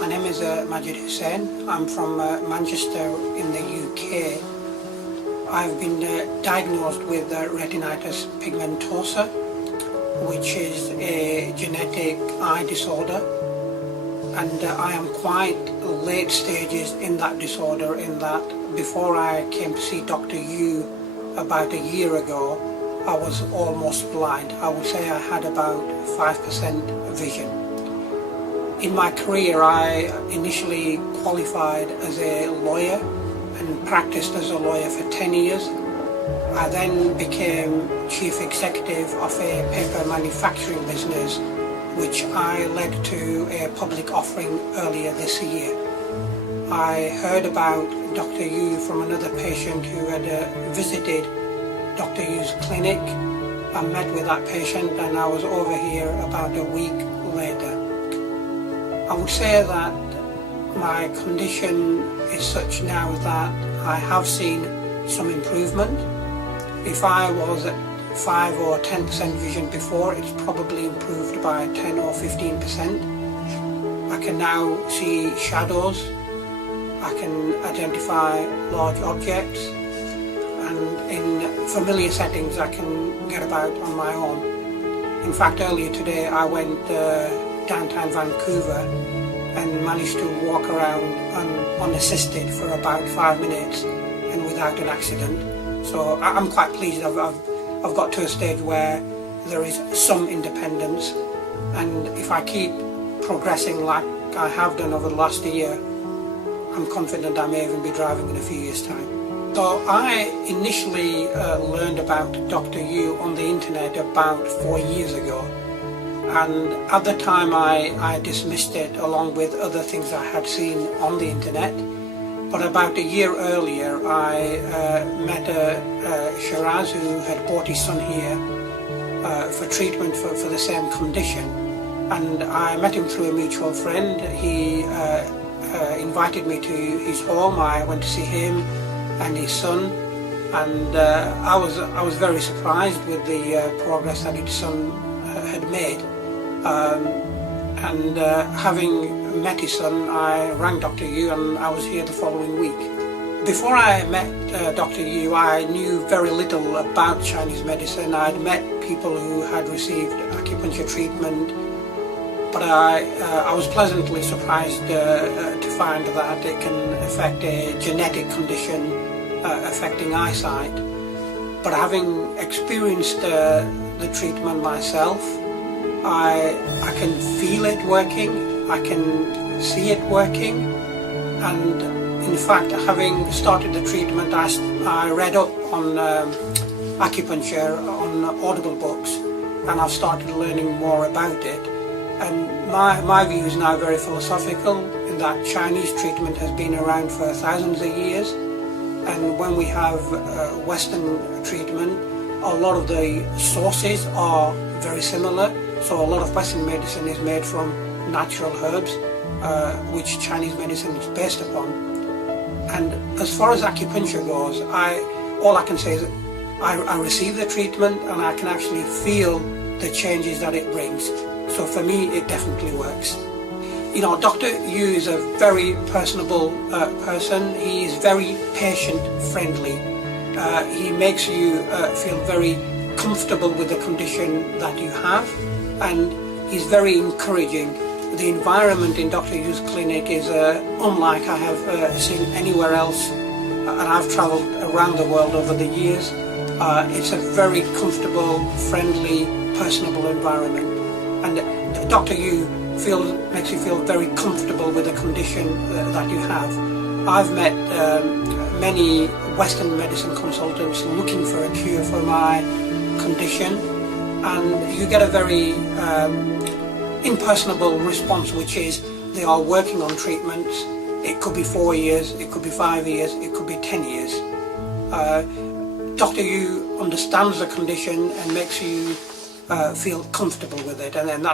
My name is Majid Hussain. I'm from Manchester in the UK. I've been diagnosed with retinitis pigmentosa, which is a genetic eye disorder, and I am quite late stages in that disorder, in that before I came to see Dr. Yu about a year ago, I was almost blind. I would say I had about 5% vision. In my career, I initially qualified as a lawyer and practiced as a lawyer for 10 years. I then became chief executive of a paper manufacturing business, which I led to a public offering earlier this year. I heard about Dr. Yu from another patient who had visited Dr. Yu's clinic. I met with that patient and I was over here about a week later. I would say that my condition is such now that I have seen some improvement. If I was at 5 or 10% vision before, it's probably improved by 10 or 15%. I can now see shadows, I can identify large objects, and in familiar settings I can get about on my own. In fact, earlier today I went downtown Vancouver and managed to walk around unassisted for about 5 minutes and without an accident. So I'm quite pleased. I've got to a stage where there is some independence, and if I keep progressing like I have done over the last year, I'm confident I may even be driving in a few years' time. So I initially learned about Dr. Yu on the internet about 4 years ago. And at the time I dismissed it along with other things I had seen on the internet. But about a year earlier I met Shiraz, who had brought his son here for treatment for the same condition. And I met him through a mutual friend. He invited me to his home. I went to see him and his son, and I was very surprised with the progress that his son had made. Having met his son, I rang Dr. Yu and I was here the following week. Before I met Dr. Yu, I knew very little about Chinese medicine. I'd met people who had received acupuncture treatment, but I was pleasantly surprised to find that it can affect a genetic condition affecting eyesight. But having experienced the treatment myself, I can feel it working, I can see it working, and in fact, having started the treatment, I read up on acupuncture on Audible books, and I've started learning more about it. And my view is now very philosophical, in that Chinese treatment has been around for thousands of years, and when we have Western treatment, a lot of the sources are very similar. So a lot of Western medicine is made from natural herbs, which Chinese medicine is based upon. And as far as acupuncture goes, all I can say is I receive the treatment and I can actually feel the changes that it brings. So for me, it definitely works. You know, Dr. Yu is a very personable person. He is very patient-friendly. He makes you feel very comfortable with the condition that you have, and he's very encouraging. The environment in Dr. Yu's clinic is unlike I have seen anywhere else, and I've travelled around the world over the years. It's a very comfortable, friendly, personable environment, and Dr. Yu makes you feel very comfortable with the condition that you have. I've met many Western medicine consultants looking for a cure for my condition, and you get a very impersonable response, which is they are working on treatments. It could be 4 years, it could be 5 years, it could be 10 years. Dr. Yu understands the condition and makes you feel comfortable with it, and that's